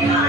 Yeah.